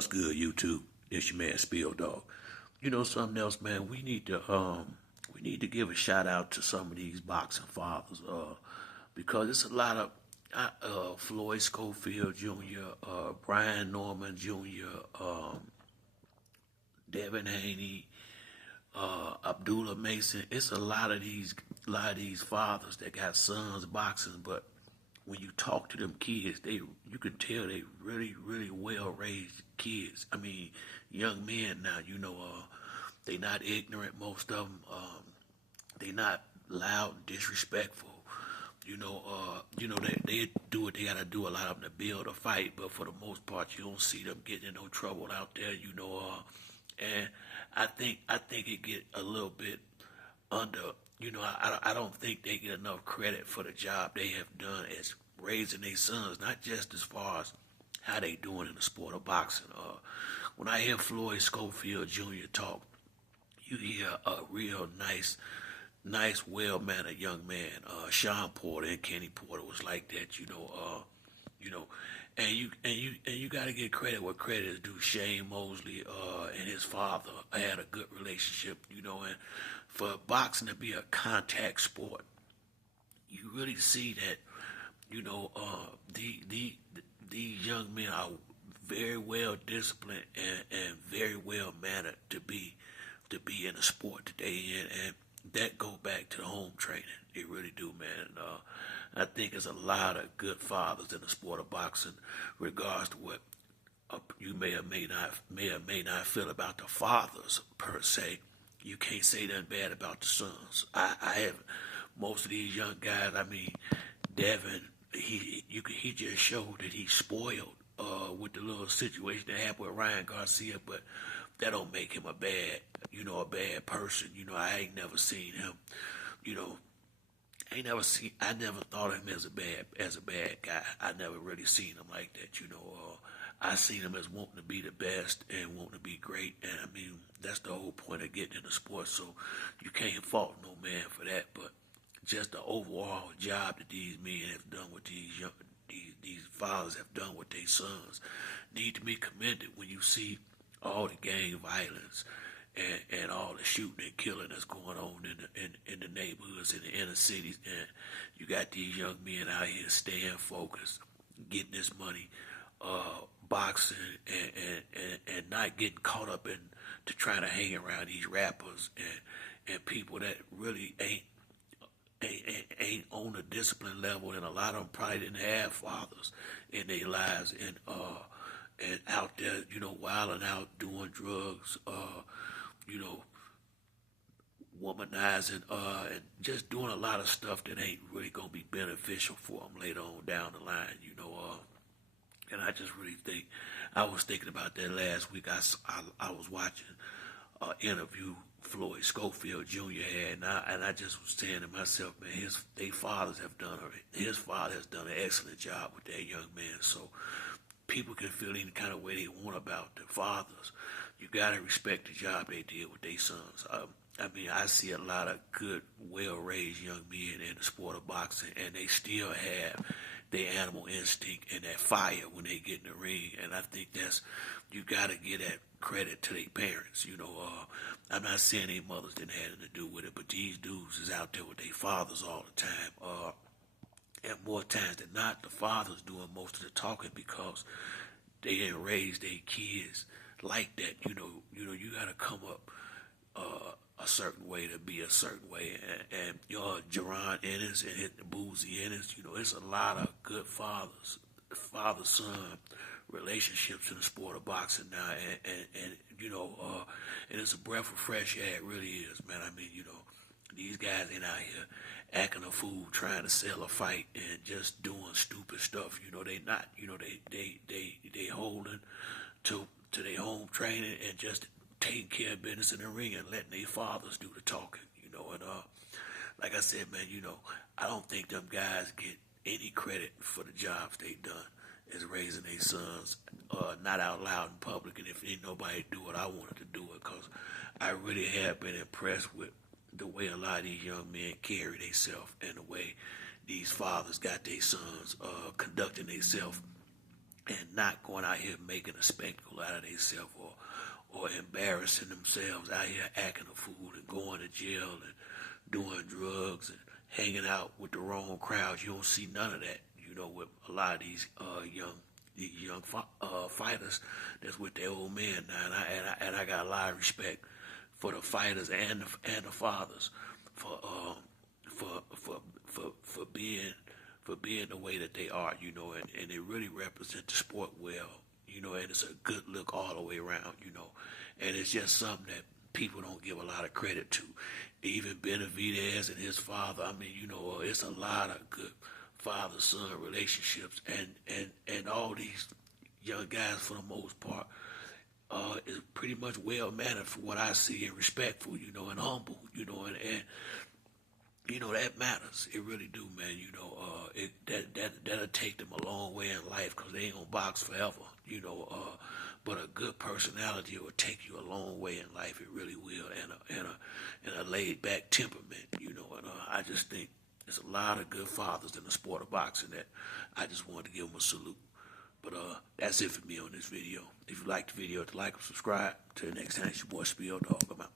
What's good, YouTube? It's your man Spill Dog. You know something else, man? We need to give a shout out to some of these boxing fathers, because it's a lot of Floyd Schofield Jr., Brian Norman Jr., Devin Haney, Abdullah Mason. It's a lot of these fathers that got sons boxing, but when you talk to them kids, you can tell they really, really well raised kids. I mean, young men now. They not ignorant. Most of them, they not loud and disrespectful. They do what they gotta do. A lot of them to build a fight, but for the most part, you don't see them getting in no trouble out there. And I think it get a little bit under. I don't think they get enough credit for the job they have done as raising their sons, not just as far as how they doing in the sport of boxing. When I hear Floyd Schofield Jr. talk, you hear a real nice, well-mannered young man. Sean Porter and Kenny Porter was like that. You know, and you got to get credit where credit is due. Shane Mosley and his father had a good relationship. And for boxing to be a contact sport, you really see that. These young men are very well disciplined and very well mannered to be in the sport that they in, and that go back to the home training. It really do, man. I think there's a lot of good fathers in the sport of boxing, regards to what you may or may not feel about the fathers per se. You can't say nothing bad about the sons. I haven't. Most of these young guys, I mean, Devin, he just showed that he's spoiled with the little situation that happened with Ryan Garcia, but that don't make him a bad person. I ain't never seen him, you know, I never thought of him as a bad guy. I never really seen him like that. I seen him as wanting to be the best and wanting to be great, and I mean that's the whole point of getting in the sport. So you can't fault no man for that, but just the overall job that these men have done with these fathers have done with their sons need to be commended. When you see all the gang violence and all the shooting and killing that's going on in the neighborhoods, in the inner cities, and you got these young men out here staying focused, getting this money, boxing, and not getting caught up in to trying to hang around these rappers and people that really ain't on a discipline level, and a lot of them probably didn't have fathers in their lives, and out there, wilding out, doing drugs, you know, womanizing, and just doing a lot of stuff that ain't really gonna be beneficial for them later on down the line. And I just really think I was thinking about that last week. I was watching an interview Floyd Schofield Jr. had, and I just was saying to myself, man, his father has done an excellent job with that young man. So people can feel any kind of way they want about their fathers. You gotta respect the job they did with their sons. I mean, I see a lot of good, well-raised young men in the sport of boxing, and they still have their animal instinct and that fire when they get in the ring. And I think you gotta give that credit to their parents. I'm not saying their mothers didn't have anything to do with it, but these dudes is out there with their fathers all the time. And more times than not, the fathers doing most of the talking because they didn't raise their kids like that. You gotta come up a certain way to be a certain way. And Jerron Ennis and Boozy Ennis, it's a lot of good father-son relationships in the sport of boxing now, and it's a breath of fresh air. It really is, man. I mean, these guys ain't out here acting a fool, trying to sell a fight and just doing stupid stuff. They not. They holding to their home training and just taking care of business in the ring and letting their fathers do the talking. And like I said, man, I don't think them guys get any credit for the jobs they done as raising their sons, not out loud in public. And if ain't nobody do it, I wanted to do it because I really have been impressed with the way a lot of these young men carry themselves and the way these fathers got their sons conducting themselves and not going out here making a spectacle out of themselves or embarrassing themselves out here acting a fool and going to jail and doing drugs and hanging out with the wrong crowds. You don't see none of that, with a lot of these young fighters that's with their old man now. And I got a lot of respect for the fighters and the fathers for being the way that they are, and they really represent the sport well, and it's a good look all the way around, and it's just something that people don't give a lot of credit to. Even Benavidez and his father, I mean, it's a lot of good father-son relationships, and all these young guys, for the most part, is pretty much well-mannered for what I see, and respectful, and humble, and that matters. It really do, man. That'll take them a long way in life, because they ain't gonna box forever, but a good personality will take you a long way in life. It really will, and a laid back temperament, and I just think there's a lot of good fathers in the sport of boxing that I just wanted to give them a salute. But that's it for me on this video. If you liked the video, like and subscribe. Till next time, it's your boy Spiel Dog. I'm out.